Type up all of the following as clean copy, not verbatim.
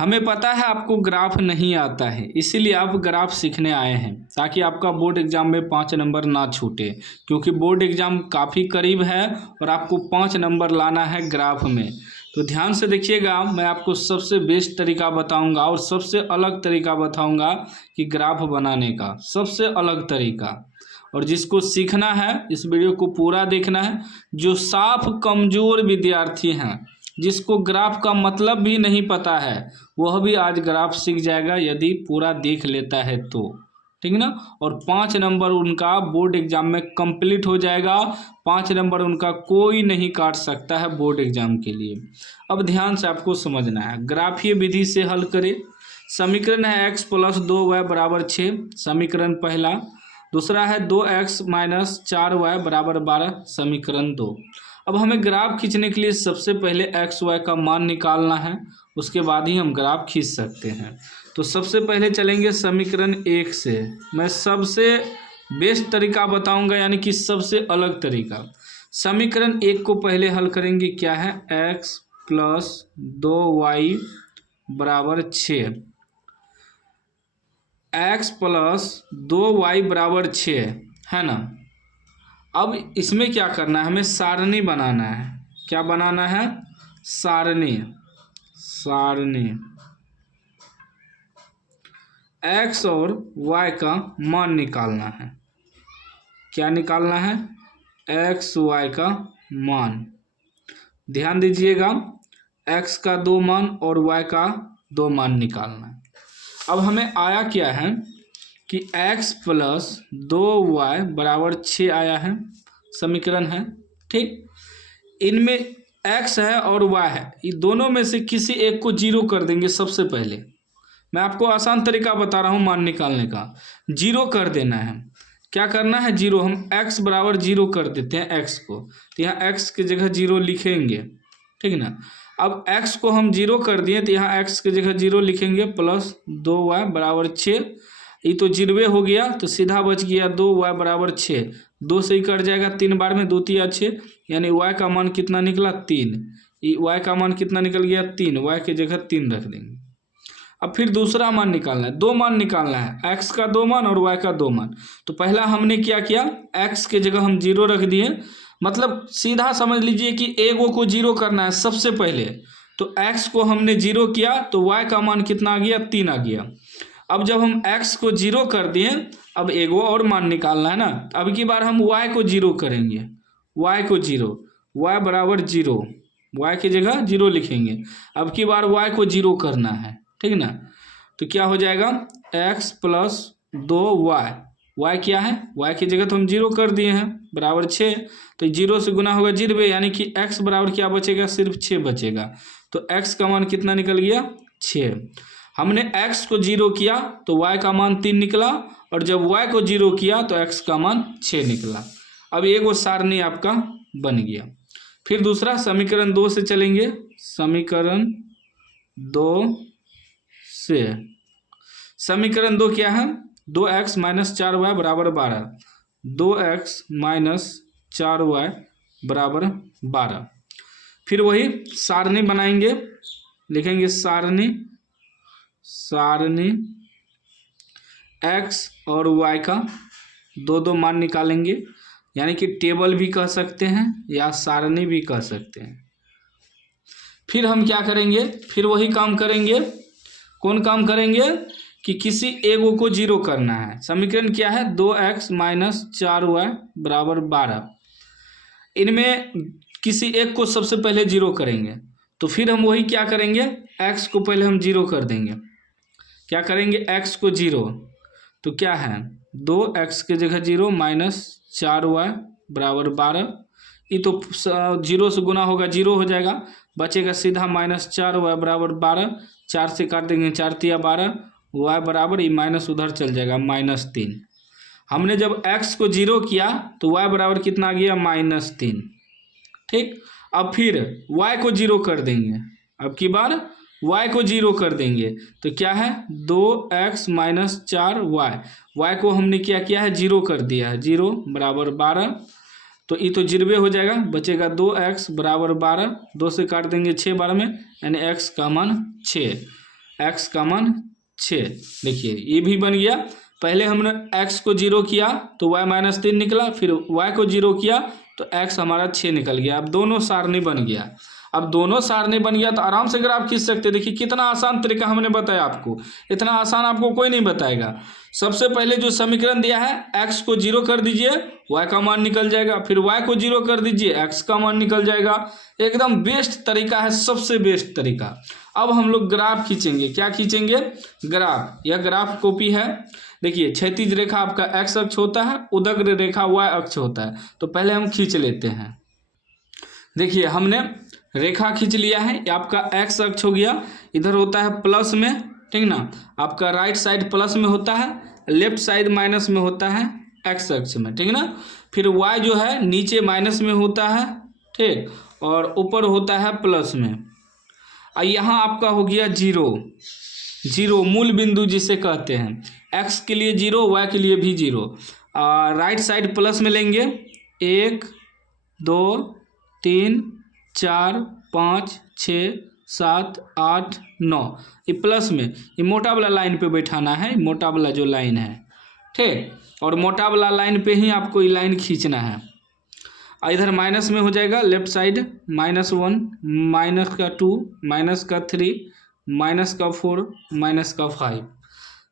हमें पता है आपको ग्राफ नहीं आता है, इसीलिए आप ग्राफ सीखने आए हैं ताकि आपका बोर्ड एग्जाम में 5 नंबर ना छूटे, क्योंकि बोर्ड एग्जाम काफ़ी करीब है और आपको 5 नंबर लाना है ग्राफ में। तो ध्यान से देखिएगा, मैं आपको सबसे बेस्ट तरीका बताऊंगा और सबसे अलग तरीका बताऊंगा कि ग्राफ बनाने का सबसे अलग तरीका। और जिसको सीखना है इस वीडियो को पूरा देखना है। जो साफ कमज़ोर विद्यार्थी हैं, जिसको ग्राफ का मतलब भी नहीं पता है, वह भी आज ग्राफ सीख जाएगा यदि पूरा देख लेता है तो, ठीक है ना। और 5 नंबर उनका बोर्ड एग्जाम में कंप्लीट हो जाएगा। 5 नंबर उनका कोई नहीं काट सकता है बोर्ड एग्जाम के लिए। अब ध्यान से आपको समझना है, ग्राफीय विधि से हल करें। समीकरण है x + 2y = 6, समीकरण पहला। दूसरा है 2x - 4y = 12, समीकरण 2। अब हमें ग्राफ खींचने के लिए सबसे पहले एक्स वाई का मान निकालना है, उसके बाद ही हम ग्राफ खींच सकते हैं। तो सबसे पहले चलेंगे समीकरण 1 से। मैं सबसे बेस्ट तरीका बताऊंगा, यानी कि सबसे अलग तरीका। समीकरण 1 को पहले हल करेंगे। क्या है? x + 2y = 6। x + 2y = 6 है ना। अब इसमें क्या करना है, हमें सारणी बनाना है। क्या बनाना है? सारणी। x और y का मान निकालना है। क्या निकालना है? x y का मान। ध्यान दीजिएगा, x का 2 मान और y का 2 मान निकालना है। अब हमें आया क्या है कि x + 2y = 6 आया है, समीकरण है, ठीक। इनमें x है और y है, ये दोनों में से किसी एक को 0 कर देंगे। सबसे पहले मैं आपको आसान तरीका बता रहा हूँ मान निकालने का। 0 कर देना है। क्या करना है? 0। हम x = 0 कर देते हैं x को, तो यहाँ x की जगह 0 लिखेंगे, ठीक ना। अब x को हम 0 कर दिए तो यहाँ x की जगह 0 लिखेंगे, + 2y = 6। ये तो 0 हो गया, तो सीधा बच गया 2y = 6। 2 से ही कट जाएगा, 3 बार में 2 × 6, यानी y का मान कितना निकला? 3। y का मान कितना निकल गया? 3। y की जगह 3 रख देंगे। अब फिर दूसरा मान निकालना है, 2 मान निकालना है, x का 2 मान और y का 2 मान। तो पहला हमने क्या किया, x की जगह हम 0 रख दिए। मतलब सीधा समझ लीजिए कि एगो को 0 करना है सबसे पहले। तो x को हमने 0 किया तो y का मान कितना आ गया? 3 आ गया। अब जब हम x को 0 कर दिए, अब एगो और मान निकालना है ना। अब की बार हम y को 0 करेंगे, y को 0, y = 0, y की जगह 0 लिखेंगे। अब की बार y को 0 करना है, ठीक ना। तो क्या हो जाएगा? x + 2y। y क्या है? y की जगह तो हम 0 कर दिए हैं, बराबर 6। तो 0 से गुना होगा 0, यानी कि x बराबर क्या बचेगा? सिर्फ 6 बचेगा। तो x का मान कितना निकल गया? 6। हमने x को 0 किया तो y का मान 3 निकला, और जब y को 0 किया तो x का मान 6 निकला। अब एगो सारणी आपका बन गया। फिर दूसरा समीकरण 2 से चलेंगे। समीकरण 2 से, समीकरण 2 क्या है? 2x - 4y = 12। 2x - 4y = 12। फिर वही सारणी बनाएंगे, लिखेंगे सारणी x और y का 2 मान निकालेंगे, यानी कि टेबल भी कह सकते हैं या सारणी भी कह सकते हैं। फिर हम क्या करेंगे? फिर वही काम करेंगे। कौन काम करेंगे? कि किसी एगो को 0 करना है। समीकरण क्या है? 2x - 4y = 12। इनमें किसी एक को सबसे पहले 0 करेंगे। तो फिर हम वही क्या करेंगे, x को पहले हम 0 कर देंगे। क्या करेंगे? x को 0, तो क्या है? 2x की जगह 0 - 4y = 12। ये तो 0 से गुना होगा 0 हो जाएगा, बचेगा सीधा -4y = 12। 4 से काट देंगे, 4 × 12, y बराबर, ये माइनस उधर चल जाएगा, -3। हमने जब x को 0 किया तो y बराबर कितना आ गया? -3, ठीक। अब फिर y को 0 कर देंगे। अब की बार y को 0 कर देंगे तो क्या है? 2x - 4y। y को हमने क्या किया है? 0 कर दिया है, 0 = 12। तो ये तो 0 हो जाएगा, बचेगा 2x = 12। 2 से काट देंगे 6 बार में, यानी x का मान 6। x का मान 6। देखिए ये भी बन गया। पहले हमने x को 0 किया तो y -3 निकला, फिर y को 0 किया तो x हमारा 6 निकल गया। अब दोनों सारणी बन गया। अब दोनों सारणी बन गया तो आराम से ग्राफ खींच सकते हैं। देखिए कितना आसान तरीका हमने बताया आपको, इतना आसान आपको कोई नहीं बताएगा। सबसे पहले जो समीकरण दिया है x को 0 कर दीजिए, y का मान निकल जाएगा, फिर y को 0 कर दीजिए, x का मान निकल जाएगा। एकदम बेस्ट तरीका है, सबसे बेस्ट तरीका। अब हम लोग ग्राफ खींचेंगे। क्या खींचेंगे? ग्राफ। यह ग्राफ कॉपी है। देखिए क्षैतिज रेखा आपका x अक्ष होता है, उदग्र रेखा y अक्ष होता है। तो पहले हम खींच लेते हैं। देखिए हमने रेखा खींच लिया है। ये आपका x अक्ष हो गया, इधर होता है प्लस में, ठीक ना। आपका राइट साइड प्लस में होता है, लेफ्ट साइड माइनस में होता है x अक्ष में, ठीक ना। फिर y जो है नीचे माइनस में होता है, ठीक, और ऊपर होता है प्लस में। और यहाँ आपका हो गया 0, 0 मूल बिंदु जिसे कहते हैं। x के लिए 0, y के लिए भी 0। राइट साइड प्लस में लेंगे, 1 2 3 4 5 6 7 8 9। ये प्लस में, ये मोटा वाला लाइन पे बैठाना है, मोटा वाला जो लाइन है, ठीक। और मोटा वाला लाइन पे ही आपको ये लाइन खींचना है। इधर माइनस में हो जाएगा, लेफ्ट साइड -1 -2 -3 -4 -5,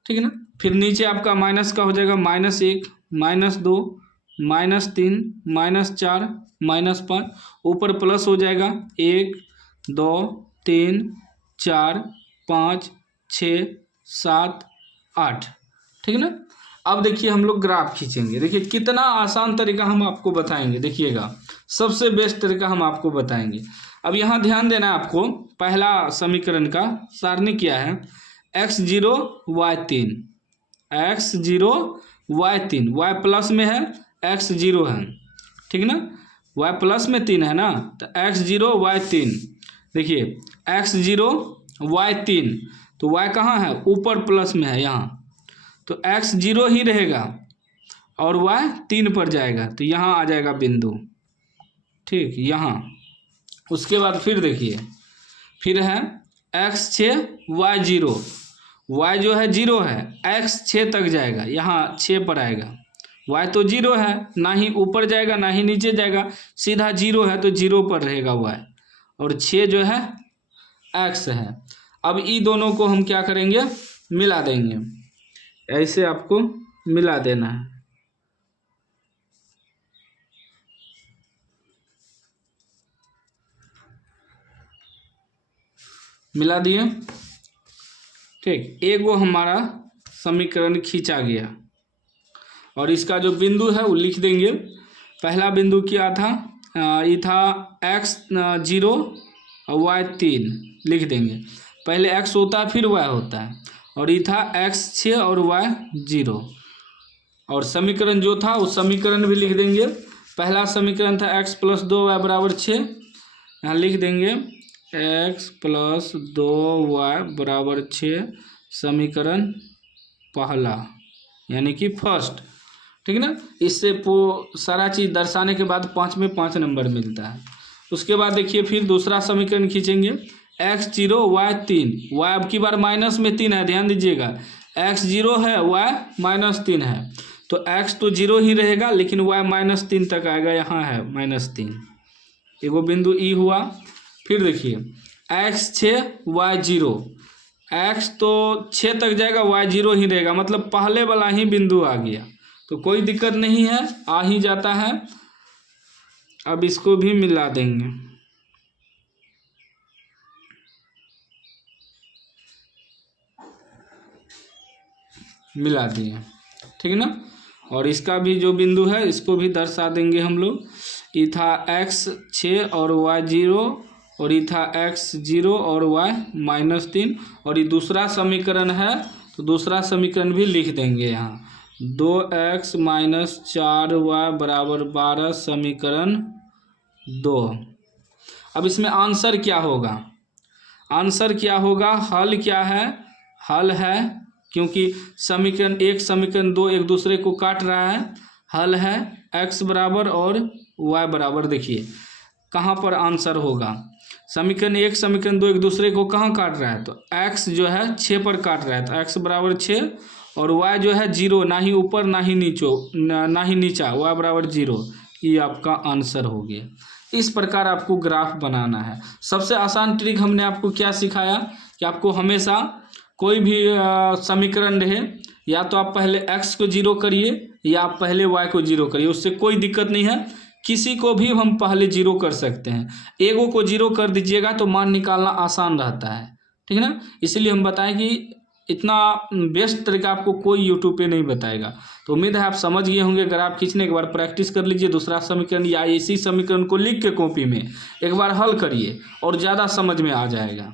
ठीक है ना। फिर नीचे आपका माइनस का हो जाएगा -1 -2 -3 -4 -5। ऊपर प्लस हो जाएगा 1 2 3 4 5 6 7 8, ठीक है ना। अब देखिए हम लोग ग्राफ खींचेंगे। देखिए कितना आसान तरीका हम आपको बताएंगे, देखिएगा सबसे बेस्ट तरीका हम आपको बताएंगे। अब यहाँ ध्यान देना है आपको। पहला समीकरण का सारणी क्या है? x0 y3, x0 y3, y plus में है, x0 है, ठीक ना। y प्लस में 3 है ना, तो x0 y3। देखिए x0 y3, तो y कहाँ है? ऊपर प्लस में है यहाँ, तो x0 ही रहेगा और y 3 पर जाएगा, तो यहाँ आ जाएगा बिंदु, ठीक, यहाँ। उसके बाद फिर देखिए, फिर है x6 y0, y जो है 0 है, x 6 तक जाएगा, यहाँ 6 पर आएगा। y तो 0 है, ना ही ऊपर जाएगा ना ही नीचे जाएगा, सीधा 0 है तो 0 पर रहेगा y। और 6 जो है x है। अब ये दोनों को हम क्या करेंगे? मिला देंगे। ऐसे आपको मिला देना है। मिला दिए, ठीक। एक वो हमारा समीकरण खींचा गया और इसका जो बिंदु है वो लिख देंगे। पहला बिंदु क्या था? ये था x0 और y3 लिख देंगे। पहले x होता है फिर y होता है, और ये था x6 और y0। और समीकरण जो था वो समीकरण भी लिख देंगे। पहला समीकरण था x + 2y = 6, यहाँ लिख देंगे x + 2y = 6, समीकरण पहला यानी कि फर्स्ट, ठीक है ना। इससे सारा चीज़ दर्शाने के बाद 5 में 5 नंबर मिलता है। उसके बाद देखिए फिर दूसरा समीकरण खींचेंगे, x0 y3, y अब की बार माइनस में 3 है, ध्यान दीजिएगा। x0 है, y -3 है, तो x तो 0 ही रहेगा लेकिन y -3 तक आएगा, यहाँ है -3। एगो बिंदु ई हुआ। फिर देखिए x6 y0, x तो 6 तक जाएगा, y 0 ही रहेगा, मतलब पहले वाला ही बिंदु आ गया, तो कोई दिक्कत नहीं है, आ ही जाता है। अब इसको भी मिला देंगे। मिला दिए, ठीक है ना। और इसका भी जो बिंदु है इसको भी दर्शा देंगे हम लोग। ये था x6 और y0, और ये था x0 और y -3, और ये दूसरा समीकरण है तो दूसरा समीकरण भी लिख देंगे यहाँ, 2x - 4y = 12, समीकरण 2। अब इसमें आंसर क्या होगा? आंसर क्या होगा? हल क्या है? हल है, क्योंकि समीकरण 1 समीकरण 2 एक दूसरे को काट रहा है। हल है x बराबर और y बराबर। देखिए कहाँ पर आंसर होगा। समीकरण 1 समीकरण 2 एक दूसरे को कहाँ काट रहा है, तो x जो है 6 पर काट रहा है, तो x बराबर 6 और y जो है 0, ना ही ऊपर ना ही नीचा, y बराबर 0। ये आपका आंसर हो गया। इस प्रकार आपको ग्राफ बनाना है। सबसे आसान ट्रिक हमने आपको क्या सिखाया कि आपको हमेशा कोई भी समीकरण रहे, या तो आप पहले x को 0 करिए या आप पहले y को 0 करिए, उससे कोई दिक्कत नहीं है। किसी को भी हम पहले 0 कर सकते हैं। एगो को 0 कर दीजिएगा तो मान निकालना आसान रहता है, ठीक है ना। इसलिए हम बताएं कि इतना बेस्ट तरीका आपको कोई यूट्यूब पे नहीं बताएगा। तो उम्मीद है आप समझ गए होंगे। ग्राफ खींचने के बाद प्रैक्टिस कर लीजिए, दूसरा समीकरण या इसी समीकरण को लिख के कॉपी में एक बार हल करिए और ज़्यादा समझ में आ जाएगा।